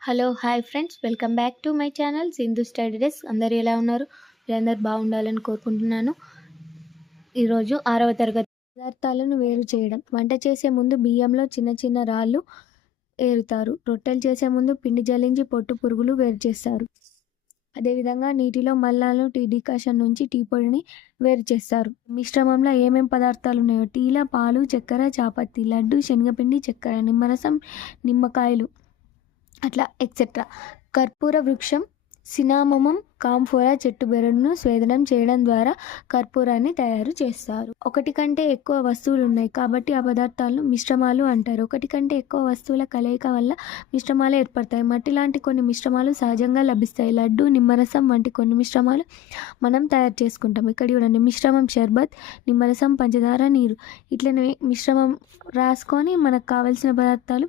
Hello! Hi friends. Welcome back to my channel Sindhu study desk. అందరూ ఎలా ఉన్నారు? మీరందరూ బాగుండాలని కోరుకుంటున్నాను. ఈరోజు 6వ తరగతి పదార్థాలను వేరు చేయడం. వంట చేసే ముందు బియ్యంలో చిన్న చిన్న రాళ్ళు ఏరుతారు. రొట్టెలు చేసే ముందు పిండి జల్లించి పొట్టు పురుగులు వేరు చేస్తారు. అదేవిధంగా నీటిలో మల్లాలను టీ డికాషన్ నుంచి టీ పొడిని వేరు చేస్తారు. మిశ్రమంలో ఏమేం పదార్థాలు ఉన్నాయో టీలో పాలు, చక్కెర, చాపత్తి, లడ్డు, శనగపిండి, చక్కెర, నిమ్మరసం, నిమ్మకాయలు అట్లా ఎక్సెట్రా. కర్పూర వృక్షం, సినామమం, కాంఫోరా చెట్టు బెరడును స్వేదనం చేయడం ద్వారా కర్పూరాన్ని తయారు చేస్తారు. ఒకటి కంటే ఎక్కువ వస్తువులు ఉన్నాయి కాబట్టి ఆ పదార్థాలను మిశ్రమాలు అంటారు. ఒకటి కంటే ఎక్కువ వస్తువుల కలయిక వల్ల మిశ్రమాలు ఏర్పడతాయి. మట్టి లాంటి కొన్ని మిశ్రమాలు సహజంగా లభిస్తాయి. లడ్డు, నిమ్మరసం వంటి కొన్ని మిశ్రమాలు మనం తయారు చేసుకుంటాం. ఇక్కడ చూడండి, మిశ్రమం షర్బత్, నిమ్మరసం, పంచదార, నీరు. ఇట్లనే మిశ్రమం రాసుకొని మనకు కావలసిన పదార్థాలు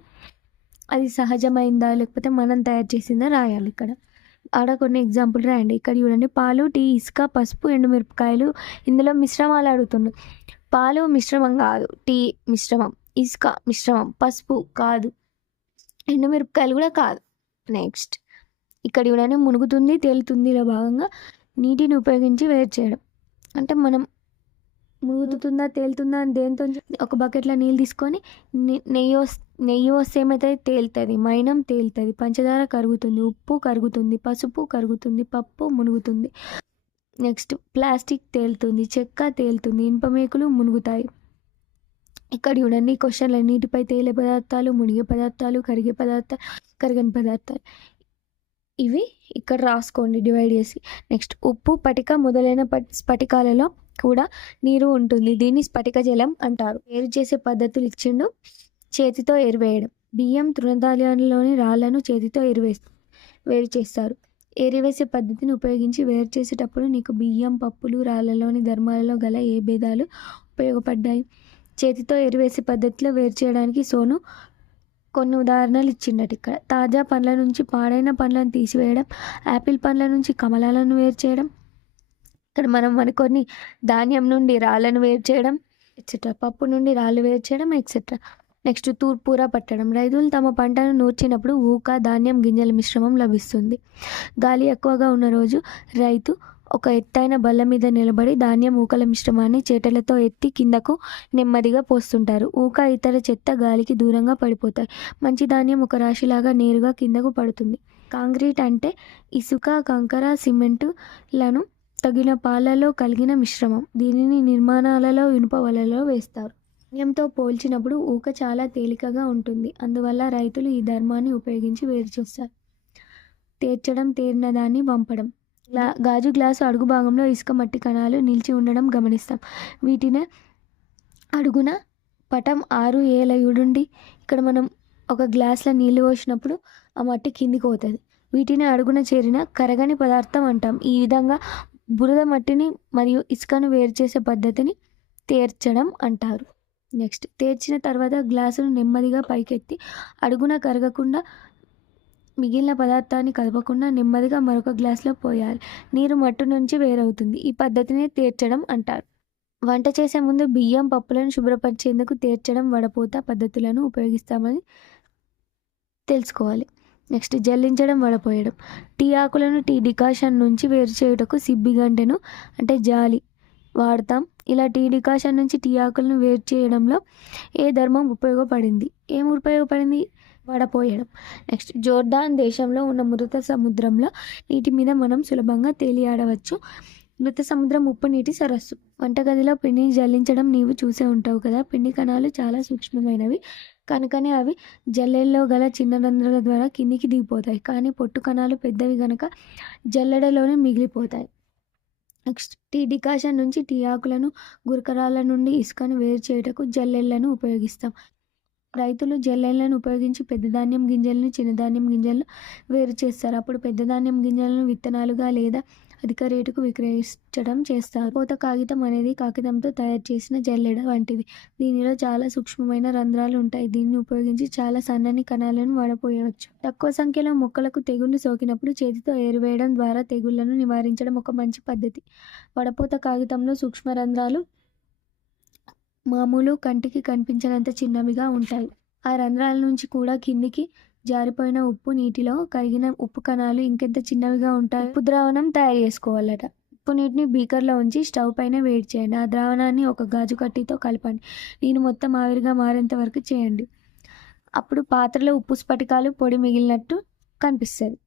అది సహజమైందా లేకపోతే మనం తయారు చేసిందా రాయాలి. ఇక్కడ ఆడ కొన్ని ఎగ్జాంపుల్ రాయండి. ఇక్కడ చూడండి, పాలు, టీ, ఇసుక, పసుపు, ఎండుమిరపకాయలు. ఇందులో మిశ్రమాలు అడుగుతుంది. పాలు మిశ్రమం కాదు, టీ మిశ్రమం, ఇసుక మిశ్రమం, పసుపు కాదు, ఎండుమిరపకాయలు కూడా కాదు. నెక్స్ట్ ఇక్కడ చూడండి, మునుగుతుంది, తేలుతుందిలో భాగంగా నీటిని ఉపయోగించి వేరు చేయడం. అంటే మనం మునుగుతుందా తేలుతుందా అని దేంతో ఒక బకెట్లో నీళ్ళు తీసుకొని నెయ్యి వస్తే ఏమవుతుంది, తేలుతుంది, మైనం తేలుతుంది, పంచదార కరుగుతుంది, ఉప్పు కరుగుతుంది, పసుపు కరుగుతుంది, పప్పు మునుగుతుంది. నెక్స్ట్ ప్లాస్టిక్ తేలుతుంది, చెక్క తేలుతుంది, ఇనుపమేకులు మునుగుతాయి. ఇక్కడ చూడండి, క్వశ్చన్లు నీటిపై తేలే పదార్థాలు, మునిగే పదార్థాలు, కరిగే పదార్థాలు, కరగని పదార్థాలు. ఇవి ఇక్కడ రాసుకోండి డివైడ్ చేసి. నెక్స్ట్ ఉప్పు, పటిక మొదలైన స్ఫటికాలలో కూడా నీరు ఉంటుంది. దీన్ని స్ఫటిక జలం అంటారు. వేరు చేసే పద్ధతులు ఇచ్చిండు. చేతితో ఏరివేయడం. బియ్యం, తృణధాన్యాలలోని రాళ్లను చేతితో వేరు చేస్తారు. ఏరివేసే పద్ధతిని ఉపయోగించి వేరు చేసేటప్పుడు నీకు బియ్యం, పప్పులు, రాళ్లలోని ధర్మాలలో గల ఏ భేదాలు ఉపయోగపడ్డాయి? చేతితో ఏరివేసే పద్ధతిలో వేరు చేయడానికి సోను కొన్ని ఉదాహరణలు ఇచ్చిండట. ఇక్కడ తాజా పండ్ల నుంచి పాడైన పండ్లను తీసివేయడం, యాపిల్ పండ్ల నుంచి కమలాలను వేరు చేయడం, ఇక్కడ మనం కొన్ని ధాన్యం నుండి రాళ్ళను వేరు చేయడం ఎక్సెట్రా, పప్పు నుండి రాళ్ళు వేరు చేయడం ఎక్సెట్రా. నెక్స్ట్ తూర్పూర పట్టడం. రైతులు తమ పంటను నూర్చినప్పుడు ఊక, ధాన్యం గింజల మిశ్రమం లభిస్తుంది. గాలి ఎక్కువగా ఉన్న రోజు రైతు ఒక ఎత్తైన బల్ల మీద నిలబడి ధాన్యం, ఊకల మిశ్రమాన్ని చేటలతో ఎత్తి కిందకు నెమ్మదిగా పోస్తుంటారు. ఊక, ఇతర చెత్త గాలికి దూరంగా పడిపోతాయి. మంచి ధాన్యం ఒక రాశిలాగా నేరుగా కిందకు పడుతుంది. కాంక్రీట్ అంటే ఇసుక, కంకర, సిమెంటులను తగిన పాలలో కలిగిన మిశ్రమం. దీనిని నిర్మాణాలలో, ఇనుప వలలో వేస్తారు. ధాన్యంతో పోల్చినప్పుడు ఊక చాలా తేలికగా ఉంటుంది. అందువల్ల రైతులు ఈ ధర్మాన్ని ఉపయోగించి వేరు చేస్తారు. తేర్చడం, తేరిన దాన్ని వంపడం. గాజు గ్లాసు అడుగు భాగంలో ఇసుక, మట్టి కణాలు నిలిచి ఉండడం గమనిస్తాం. వీటిని అడుగున పటం 6a చూడండి. ఇక్కడ మనం ఒక గ్లాస్లో నీళ్ళు పోసినప్పుడు ఆ మట్టి కిందికి పోతుంది. వీటిని అడుగున చేరిన కరగని పదార్థం అంటాం. ఈ విధంగా బురద మట్టిని మరియు ఇసుకను వేరు చేసే పద్ధతిని తేర్చడం అంటారు. నెక్స్ట్ తేర్చిన తర్వాత గ్లాసును నెమ్మదిగా పైకెత్తి అడుగున కరగకుండా మిగిలిన పదార్థాన్ని కలపకుండా నెమ్మదిగా మరొక గ్లాసులో పోయాలి. నీరు మట్టు నుంచి వేరవుతుంది. ఈ పద్ధతిని తేర్చడం అంటారు. వంట చేసే ముందు బియ్యం, పప్పులను శుభ్రపరిచేందుకు తేర్చడం, వడపోత పద్ధతులను ఉపయోగిస్తామని తెలుసుకోవాలి. నెక్స్ట్ జల్లించడం, వడపోయడం. టీ ఆకులను టీ డికాషన్ నుంచి వేరు చేయుటకు సిబ్బి గంటెను అంటే జాలి వాడతాం. ఇలా టీ డికాషన్ నుంచి టీ ఆకులను వేరు చేయడంలో ఏ ధర్మం ఉపయోగపడింది? వడపోయడం. నెక్స్ట్ జోర్దాన్ దేశంలో ఉన్న మృత సముద్రంలో నీటి మీద మనం సులభంగా తేలియాడవచ్చు. మృత సముద్రం ఉప్పు నీటి సరస్సు. వంటగదిలో పిండిని జల్లించడం నీవు చూసే ఉంటావు కదా. పిండి కణాలు చాలా సూక్ష్మమైనవి కనుకనే అవి జల్లెల్లో గల చిన్న రంధ్రాల ద్వారా కిందికి దిగిపోతాయి. కానీ పొట్టు కణాలు పెద్దవి కనుక జల్లెడలోనే మిగిలిపోతాయి. నెక్స్ట్ టీ డికాషన్ నుంచి టీ ఆకులను, గురకరాళ్ళ నుండి ఇసుకను వేరు చేయుటకు జల్లెళ్లను ఉపయోగిస్తాం. రైతులు జల్లెళ్లను ఉపయోగించి పెద్ద ధాన్యం గింజలను, చిన్న ధాన్యం గింజలను వేరు చేస్తారు. అప్పుడు పెద్ద ధాన్యం గింజలను విత్తనాలుగా లేదా అధిక రేటుకు విక్రయించడం చేస్తారు. పోత కాగితం అనేది కాగితంతో తయారు చేసిన జల్లెడ వంటిది. దీనిలో చాలా సూక్ష్మమైన రంధ్రాలు ఉంటాయి. దీన్ని ఉపయోగించి చాలా సన్నని కణాలను వడపోయవచ్చు. తక్కువ సంఖ్యలో మొక్కలకు తెగుళ్లు సోకినప్పుడు చేతితో ఏరివేయడం ద్వారా తెగుళ్లను నివారించడం ఒక మంచి పద్ధతి. వడపోత కాగితంలో సూక్ష్మ రంధ్రాలు మామూలు కంటికి కనిపించనంత చిన్నవిగా ఉంటాయి. ఆ రంధ్రాల నుంచి కూడా కిందికి జారిపోయిన ఉప్పు నీటిలో కరిగిన ఉప్పు కణాలు ఇంకెంత చిన్నవిగా ఉంటాయి. ఉప్పు ద్రావణం తయారు చేసుకోవాలట. ఉప్పు నీటిని బీకర్లో ఉంచి స్టవ్ పైన వేడి చేయండి. ఆ ద్రావణాన్ని ఒక గాజు కట్టితో కలపండి. నీరు మొత్తం ఆవిరిగా మారేంత వరకు చేయండి. అప్పుడు పాత్రలో ఉప్పు స్ఫటికాలు పొడి మిగిలినట్టు కనిపిస్తుంది.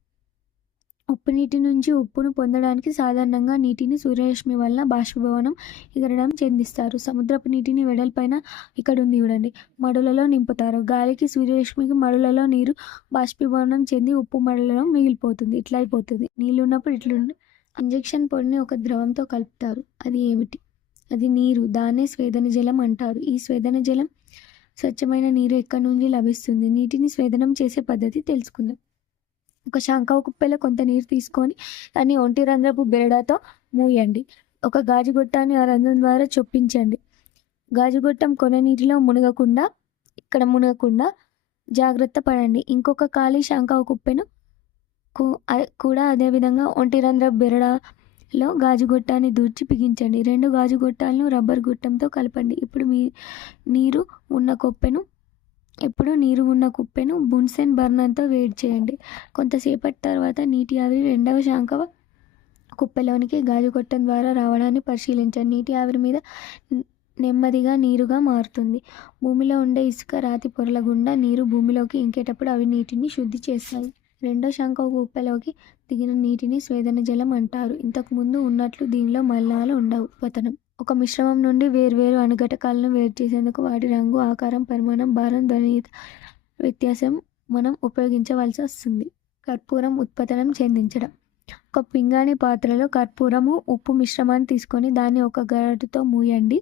ఉప్పు నీటి నుంచి ఉప్పును పొందడానికి సాధారణంగా నీటిని సూర్యరశ్మి వల్ల బాష్పీభవనం ఎగరడం చెందిస్తారు. సముద్రపు నీటిని వెడల్పైన ఇక్కడ ఉంది చూడండి మడులలో నింపుతారు. గాలికి సూర్యరశ్మికి మడులలో నీరు బాష్పీభవనం చెంది ఉప్పు మడులలో మిగిలిపోతుంది. ఇట్లా అయిపోతుంది. నీళ్ళు ఉన్నప్పుడు ఇట్లుండి ఇంజెక్షన్ పొడిని ఒక ద్రవంతో కలుపుతారు. అది ఏమిటి? అది నీరు. దాన్నే స్వేదన జలం అంటారు. ఈ స్వేదన జలం స్వచ్ఛమైన నీరు ఎక్కడి నుంచి లభిస్తుంది? నీటిని స్వేదనం చేసే పద్ధతి తెలుసుకుందాం. ఒక శంఖ కుప్పెలో కొంత నీరు తీసుకొని దాన్ని ఒంటి రంధ్రపు బెరడాతో మూయండి. ఒక గాజు గొట్టాన్ని ఆ రంధ్రం ద్వారా చొప్పించండి. గాజు గొట్టం కొన నీటిలో మునగకుండా జాగ్రత్త పడండి. ఇంకొక ఖాళీ శంఖ కుప్పెను కూడా అదేవిధంగా ఒంటి రంధ్రపు బెరడాలో గాజు గొట్టాన్ని దూర్చి బిగించండి. 2 గాజు గొట్టాలను రబ్బర్ గొట్టంతో కలపండి. ఇప్పుడు నీరు ఉన్న కుప్పెను బున్సెన్ బర్నర్తో వేడి చేయండి. కొంతసేపటి తర్వాత నీటి ఆవిరి రెండవ శంఖ కుప్పెలోనికి గాజు గొట్టం ద్వారా రావడాన్ని పరిశీలించండి. నీటి ఆవిరి మీద నెమ్మదిగా నీరుగా మారుతుంది. భూమిలో ఉండే ఇసుక రాతి పొరల గుండా నీరు భూమిలోకి ఇంకేటప్పుడు అవి నీటిని శుద్ధి చేస్తాయి. రెండో శంఖ కుప్పెలోకి దిగిన నీటిని స్వేదన జలం అంటారు. ఇంతకుముందు ఉన్నట్లు దీనిలో మలినాలు ఉండవు. పతనం. ఒక మిశ్రమం నుండి వేర్వేరు అణుఘటకాలను వేరు చేసేందుకు వాటి రంగు, ఆకారం, పరిమాణం, భారం, ధ్వనిత వ్యత్యాసం మనం ఉపయోగించవలసి వస్తుంది. కర్పూరం ఉత్పతనం చెందించడం. ఒక పింగాణి పాత్రలో కర్పూరము, ఉప్పు మిశ్రమాన్ని తీసుకొని దాన్ని ఒక గరాటుతో మూయండి.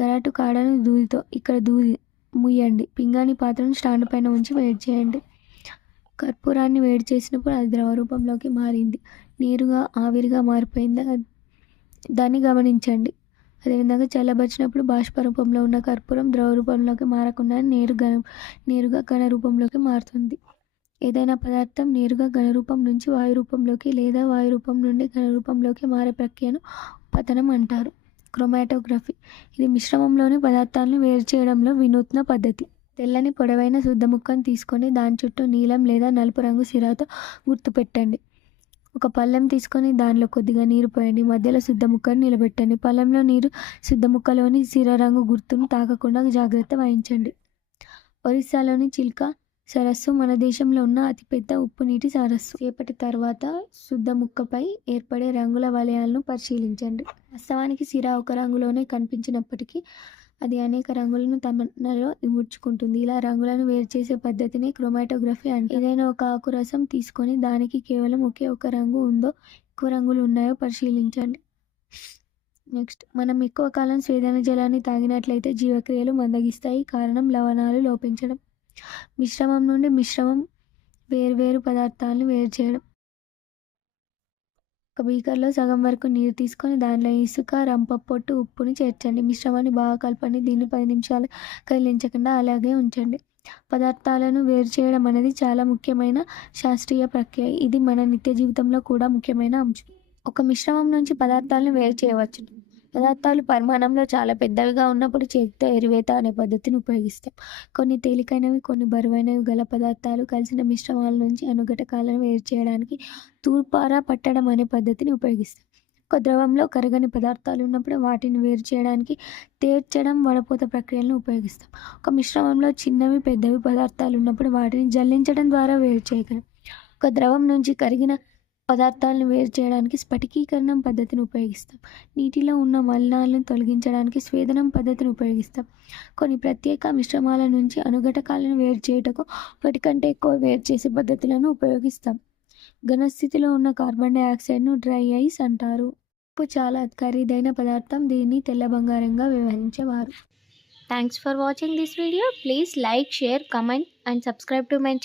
గరాటు కాడను దూది మూయండి. పింగాణి పాత్రను స్టాండ్ పైన ఉంచి వేడి చేయండి. కర్పూరాన్ని వేడి చేసినప్పుడు అది ద్రవ రూపంలోకి మారింది. నీరుగా ఆవిరిగా మారిపోయింది. దాన్ని గమనించండి. అదేవిధంగా చల్లబరిచినప్పుడు బాష్ప రూపంలో ఉన్న కర్పూరం ద్రవ రూపంలోకి మారకుండా నేరుగా ఘన రూపంలోకి మారుతుంది. ఏదైనా పదార్థం నేరుగా ఘన రూపం నుంచి వాయు రూపంలోకి లేదా వాయు రూపం నుండి ఘన రూపంలోకి మారే ప్రక్రియను పతనం అంటారు. క్రోమాటోగ్రఫీ. ఇది మిశ్రమంలోని పదార్థాలను వేరు చేయడంలో వినూత్న పద్ధతి. తెల్లని పొడవైన శుద్ధ ముక్కను తీసుకొని దాని చుట్టూ నీలం లేదా నలుపు రంగు సిరాతో గుర్తు పెట్టండి. ఒక పళ్ళెం తీసుకొని దానిలో కొద్దిగా నీరు పోయండి. మధ్యలో శుద్ధ ముక్కను నిలబెట్టండి. పళ్ళెంలో నీరు శుద్ధ ముక్కలోని సిరా రంగు గుర్తును తాకకుండా జాగ్రత్త వహించండి. ఒరిస్సాలోని చిల్కా సరస్సు మన దేశంలో ఉన్న అతిపెద్ద ఉప్పు నీటి సరస్సు. సేపటి తర్వాత శుద్ధ ముక్కపై ఏర్పడే రంగుల వలయాలను పరిశీలించండి. వాస్తవానికి సిరా ఒక రంగులోనే కనిపించినప్పటికీ అది అనేక రంగులను తమలో ఇముడ్చుకుంటుంది. ఇలా రంగులను వేరు చేసే పద్ధతిని క్రోమాటోగ్రఫీ అంటే. ఏదైనా ఒక ఆకు రసం తీసుకొని దానికి కేవలం ఒకే ఒక రంగు ఉందో ఎక్కువ రంగులు ఉన్నాయో పరిశీలించండి. నెక్స్ట్, మనం ఎక్కువ కాలం స్వేదన జలాన్ని తాగినట్లయితే జీవక్రియలు మందగిస్తాయి. కారణం లవణాలు లోపించడం. మిశ్రమం నుండి వేర్వేరు పదార్థాలను వేరు చేయడం. ఒక బీకర్లో సగం వరకు నీరు తీసుకొని దానిలో ఇసుక, రంప పొట్టు, ఉప్పుని చేర్చండి. మిశ్రమాన్ని బాగా కలపండి. దీన్ని 10 నిమిషాలు కదిలించకుండా అలాగే ఉంచండి. పదార్థాలను వేరు చేయడం అనేది చాలా ముఖ్యమైన శాస్త్రీయ ప్రక్రియ. ఇది మన నిత్య జీవితంలో కూడా ముఖ్యమైన అంశం. ఒక మిశ్రమం నుంచి పదార్థాలను వేరు చేయవచ్చు. పదార్థాలు పరిమాణంలో చాలా పెద్దవిగా ఉన్నప్పుడు చేతితో ఎరివేత అనే పద్ధతిని ఉపయోగిస్తాం. కొన్ని తేలికైనవి, కొన్ని బరువైనవి గల పదార్థాలు కలిసిన మిశ్రమాల నుంచి అణుఘటకాలను వేరు చేయడానికి తూర్పార పట్టడం అనే పద్ధతిని ఉపయోగిస్తాం. ఒక ద్రవంలో కరగని పదార్థాలు ఉన్నప్పుడు వాటిని వేరు చేయడానికి తేర్చడం, వడపోత ప్రక్రియలను ఉపయోగిస్తాం. ఒక మిశ్రమంలో చిన్నవి, పెద్దవి పదార్థాలు ఉన్నప్పుడు వాటిని జల్లించడం ద్వారా వేరు చేయగలం. ఒక ద్రవం నుంచి కరిగిన పదార్థాలను వేరు చేయడానికి స్ఫటికీకరణం పద్ధతిని ఉపయోగిస్తాం. నీటిలో ఉన్న మలినాలను తొలగించడానికి స్వేదనం పద్ధతిని ఉపయోగిస్తాం. కొన్ని ప్రత్యేక మిశ్రమాల నుంచి అణుఘటకాలను వేరు చేయుటకు ఒకటి కంటే ఎక్కువ వేరు చేసే పద్ధతులను ఉపయోగిస్తాం. ఘనస్థితిలో ఉన్న కార్బన్ డైఆక్సైడ్ను డ్రై ఐస్ అంటారు. ఉప్పు చాలా ఖరీదైన పదార్థం. దీన్ని తెల్ల బంగారంగా వ్యవహరించేవారు. Thanks for watching this video. Please like, share, comment and subscribe to my channel.